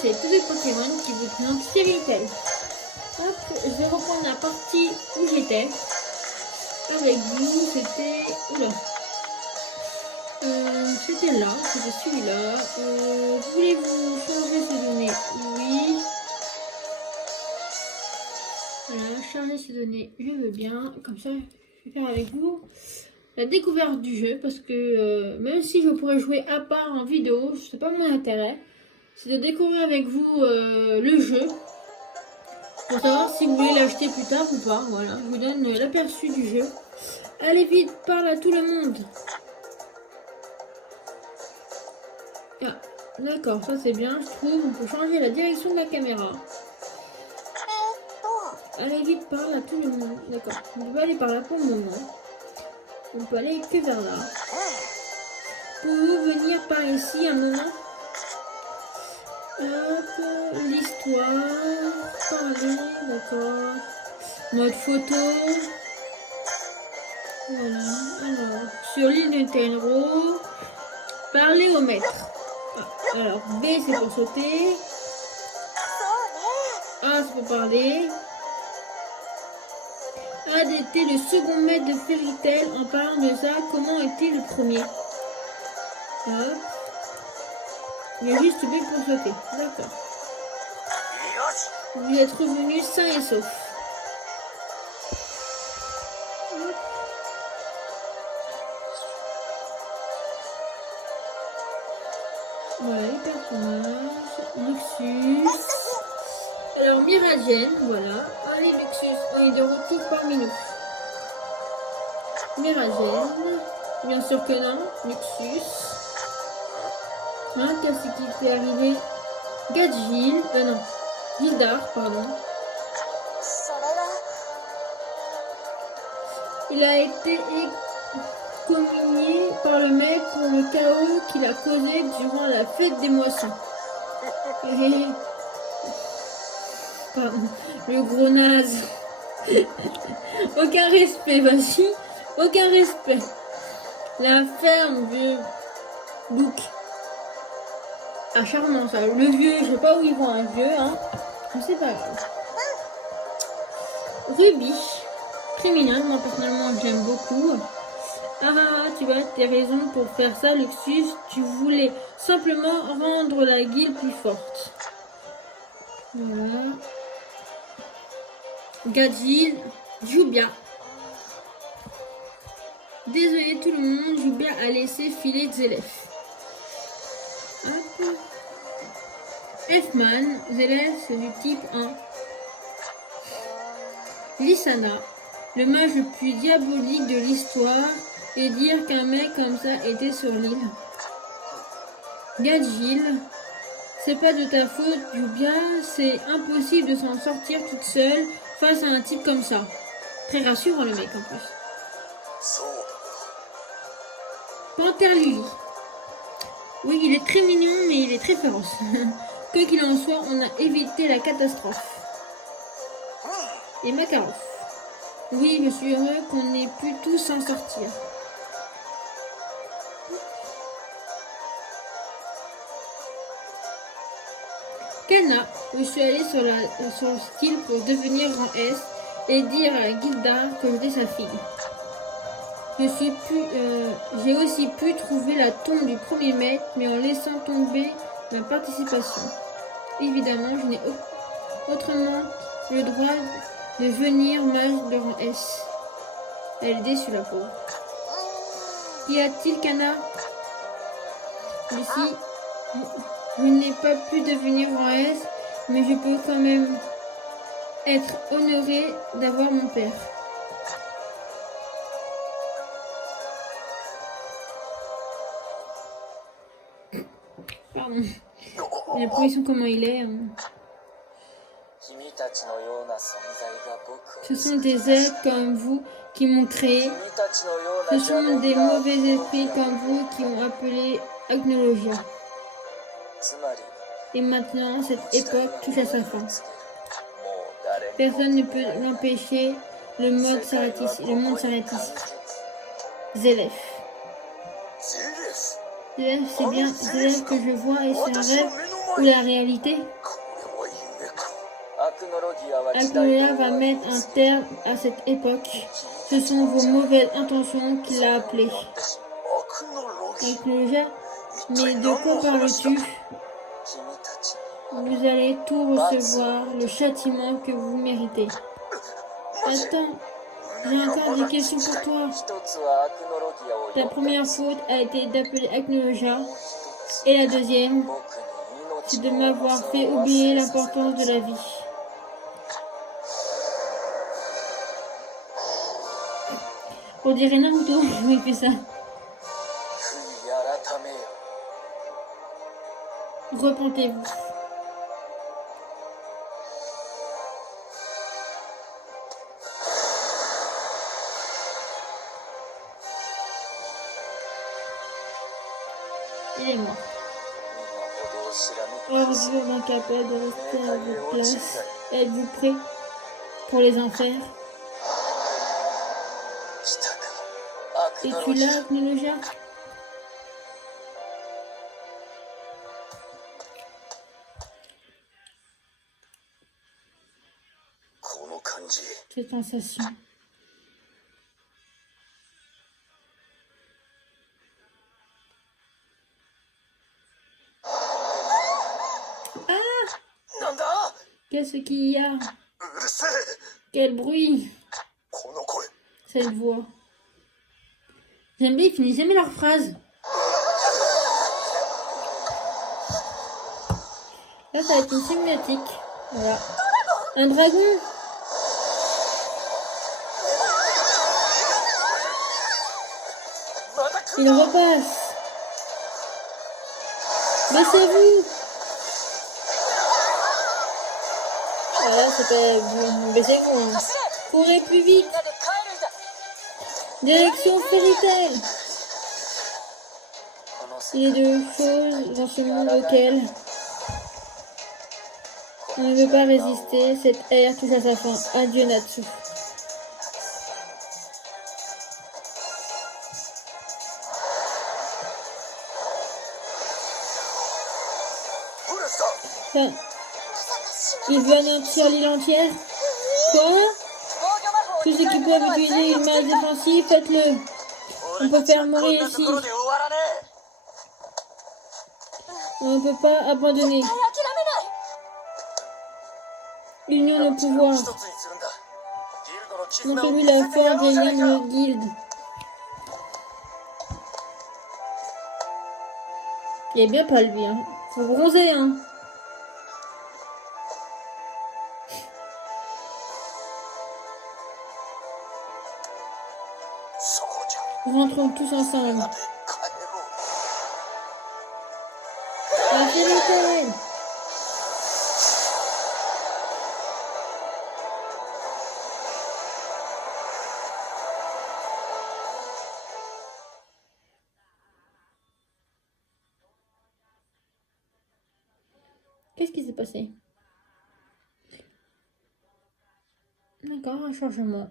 c'est tous Pokémon qui vous présentent Fairy Tail. Hop, je vais reprendre la partie où j'étais. Avec vous, c'était... Oula. C'était là, c'était celui-là. Voulez-vous changer ces données? Oui. Voilà, charger ces données, je veux bien. Comme ça, je vais faire avec vous la découverte du jeu. Parce que même si je pourrais jouer à part en vidéo, c'est pas mon intérêt. C'est de découvrir avec vous le jeu. Pour savoir si vous voulez l'acheter plus tard ou pas. Voilà, je vous donne l'aperçu du jeu. Allez vite, parle à tout le monde. Ah, d'accord, ça c'est bien, je trouve. On peut changer la direction de la caméra. Allez vite, parle à tout le monde. D'accord, on peut pas aller par là pour le moment. On peut aller que vers là. Pouvez-vous venir par ici un moment? Hop, l'histoire. Parler, d'accord. Mode photo. Voilà, alors, sur l'île de Tenro, parler au maître. Ah, alors, B c'est pour sauter. A c'est pour parler. A était le second maître de Fairy Tail. En parlant de ça, comment était le premier? Hop. Il y a juste B pour sauter. D'accord. Vous êtes revenu sain et sauf. Hop. Voilà les personnages. Luxus. Alors Miragen, voilà. Allez Luxus, on est de retour parmi nous. Miragen. Bien sûr que non. Luxus. Hein, qu'est-ce qui t'est arrivé? Gadgil. Non. Gildar, pardon. Il a été excommunié par le maître pour le chaos qu'il a causé durant la fête des moissons. Et... Pardon, le gros naze. Aucun respect, vas-y. Aucun respect. La ferme, vieux bouc. Ah, charmant ça. Le vieux, je sais pas où ils vont un vieux, hein. Mais c'est pas grave. Ruby. Très mignonne, moi personnellement j'aime beaucoup. Ah, tu vois, tes raisons pour faire ça, Luxus. Tu voulais simplement rendre la guilde plus forte. Voilà. Gadgil, Jubia. Désolé tout le monde, Jubia a laissé filer Zelef. Hop. F-Man, Zelef c'est du type 1. Lissana, le mage le plus diabolique de l'histoire, et dire qu'un mec comme ça était sur l'île. Gadgil, c'est pas de ta faute, Jubia, c'est impossible de s'en sortir toute seule face à un type comme ça. Très rassurant le mec en plus. Panthère Lily. Oui, il est très mignon, mais il est très féroce. Quoi qu'il en soit, on a évité la catastrophe. Et Makarov. Oui, je suis heureux qu'on ait pu tous s'en sortir. Kana, je suis allée sur le style pour devenir rang S et dire à Gildar que j'étais sa fille. J'ai aussi pu trouver la tombe du premier maître, mais en laissant tomber ma participation. Évidemment, je n'ai autrement le droit de venir mage de rang S. Elle est déçue, la pauvre. Qu'y a-t-il, Kana? Lucie, je n'ai pas pu devenir rang S, mais je peux quand même être honorée d'avoir mon père. Pardon. La position comment il est. Ce sont des êtres comme vous qui m'ont créé. Ce sont des mauvais esprits comme vous qui ont appelé Agnologia. Et maintenant, cette époque touche à sa fin. Personne ne peut l'empêcher. Le monde s'arrête ici. Zelef. C'est bien des élèves que je vois et c'est un rêve ou la réalité. Agnolia va mettre un terme à cette époque. Ce sont vos mauvaises intentions qui l'a appelé. Agnolia, mais de quoi parles-tu? Vous allez tout recevoir, le châtiment que vous méritez. Attends, j'ai encore des questions pour toi. Ta première faute a été d'appeler Agnologia, et la deuxième, c'est de m'avoir fait oublier l'importance de la vie. On dirait Naruto, il fait ça. Repentez-vous. Il est mort. Ordure incapable de rester à votre place. Êtes-vous prêt pour les enfers? Es-tu là, Agnologia? Cette sensation. Qu'est-ce qu'il y a? Quel bruit! Cette voix. J'aime bien, ils finissent jamais leur phrase. Là, ça va être une cinématique. Voilà. Un dragon. Il repasse. Baissez-vous. Voilà, c'est pas... Baissez-vous. Hein. Courez plus vite. Direction Fairy Tail. Il y a deux choses dans ce monde auquel on ne veut pas résister. Cette ère touche à sa fin. Adieu Natsu. Enfin, il veut anéantir l'île entière. Quoi? Tous ceux qui peuvent utiliser une masse défensive, faites-le. On peut faire mourir ici. On ne peut pas abandonner. Union de pouvoir. Montrez-lui la force des liens de notre guilde. Il est bien pas lui, hein. Faut bronzer, hein. Rentrons tous ensemble. La Fairy Tail. Qu'est-ce qui s'est passé? D'accord, un changement.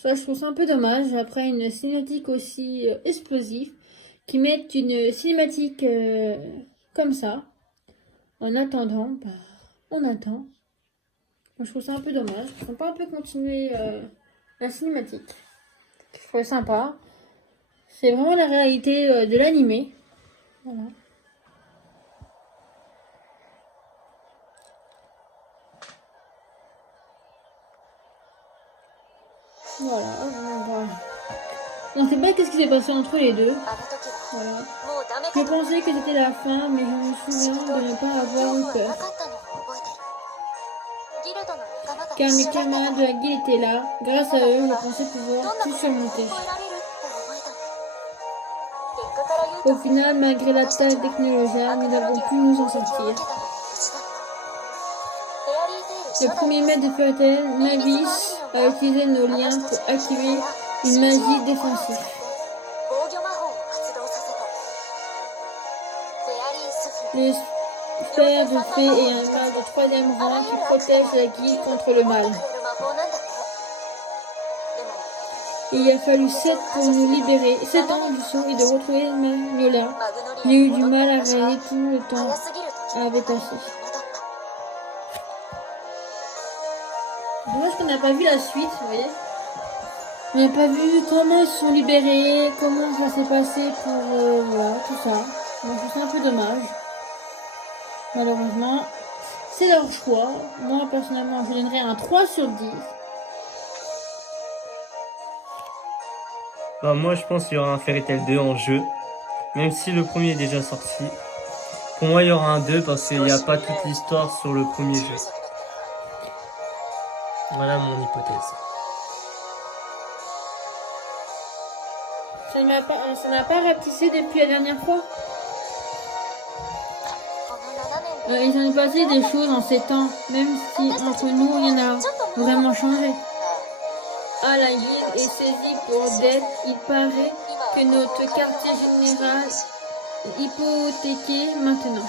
Ça, je trouve ça un peu dommage, après une cinématique aussi explosive, qui mettent une cinématique comme ça. En attendant, bah, on attend. Moi, je trouve ça un peu dommage. On peut un peu continuer la cinématique. Je trouve sympa. C'est vraiment la réalité de l'animé. Voilà. Voilà. On ne sait pas qu'est-ce qui s'est passé entre les deux. Voilà. Je pensais que c'était la fin, mais je me souviens de ne pas avoir eu peur. Car mes camarades de la guilde étaient là. Grâce à eux, je pensais pouvoir tout surmonter. Au final, malgré l'attaque d'Agnologia, nous n'avons pu nous en sortir. Le premier maître de Fairy Tail, Mavis, a utilisé nos liens pour activer une magie défensive. Les sphères de fée et un mage de troisième rang qui protègent la guilde contre le mal. Il a fallu 7 pour nous libérer, 7 ans du sang et de retrouver Magnolia. J'ai eu du mal à réaliser tout le temps avait passé. Dommage qu'on n'a pas vu la suite, vous voyez. On n'a pas vu comment ils se sont libérés, comment ça s'est passé pour voilà, tout ça. Donc c'est un peu dommage. Malheureusement, c'est leur choix. Moi personnellement, je donnerais un 3 sur 10. Bah, moi, je pense qu'il y aura un Fairy Tail 2 en jeu. Même si le premier est déjà sorti. Pour moi, il y aura un 2 parce qu'il n'y a pas toute l'histoire sur le premier jeu. Voilà mon hypothèse. Ça n'a pas rapetissé depuis la dernière fois. Il en est passé des choses en 7 ans, même si entre nous rien n'a vraiment changé. Ah, la guilde est saisie pour dette. Il paraît que notre quartier général est hypothéqué maintenant.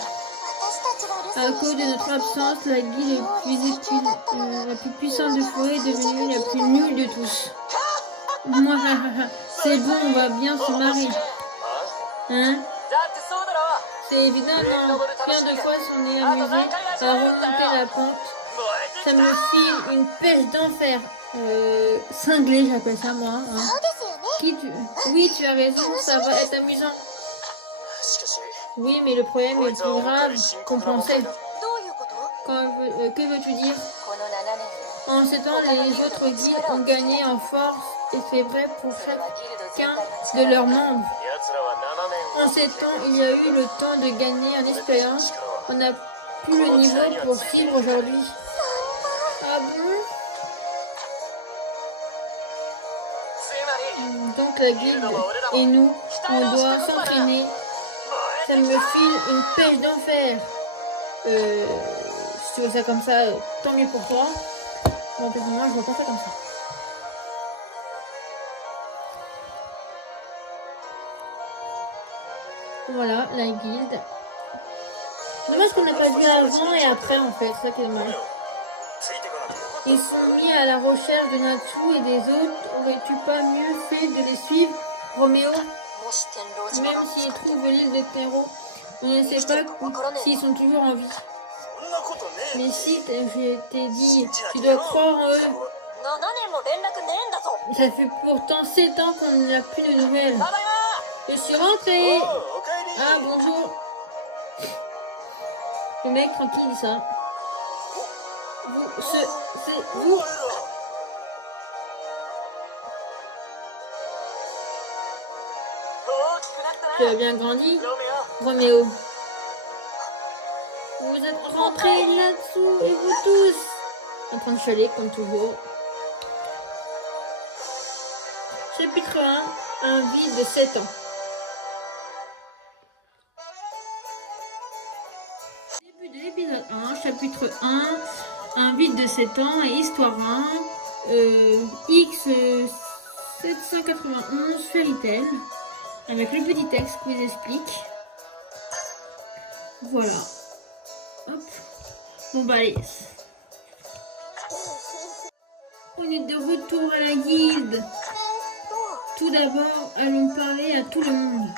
À cause de notre absence, la guilde la plus puissante de forêt est devenue la plus nulle de tous. Moi, c'est bon, on va bien se marrer. Hein? C'est évident, non. Bien de fois, on est amusé à remonter la pente. Ça me file une pêche d'enfer. Cinglé, j'appelle ça moi. Hein. Oui, tu as raison, ça va être amusant. Oui, mais le problème est plus grave qu'on pensait. Que veux-tu dire? En 7 ans, les autres guildes ont gagné en force et c'est vrai pour chacun de leurs membres. En 7 ans, il y a eu le temps de gagner en expérience. On n'a plus le niveau pour suivre aujourd'hui. Ah bon? Donc la guilde et nous, on doit s'entraîner. Ça me file une pêche d'enfer. Si tu vois ça comme ça, tant mieux pour toi. Bon, moi, je vois pas ça comme ça. Voilà, la guilde. Dommage qu'on n'a pas vu avant et après, en fait. C'est ça qui est dommage. Ils sont mis à la recherche de Natsu et des autres. Aurais-tu pas mieux fait de les suivre, Roméo? Même s'ils trouvent l'île de Tero, on ne sait pas s'ils sont toujours en vie. Mais si, je t'ai dit, tu dois croire en eux. Ça fait pourtant 7 ans qu'on n'a plus de nouvelles. Je suis rentrée. Ah, bonjour. Le mec tranquille, ça. C'est vous. Tu as bien grandi, Roméo. Vous êtes rentrés là-dessous et vous tous. En train de chialer comme toujours. Chapitre 1, un vide de 7 ans. Début de l'épisode 1, chapitre 1, un vide de 7 ans et histoire 1, X 791 Fairy Tail, avec le petit texte qui vous explique. Voilà. Hop. Bon bah allez. On est de retour à la guilde. Tout d'abord, allons parler à tout le monde.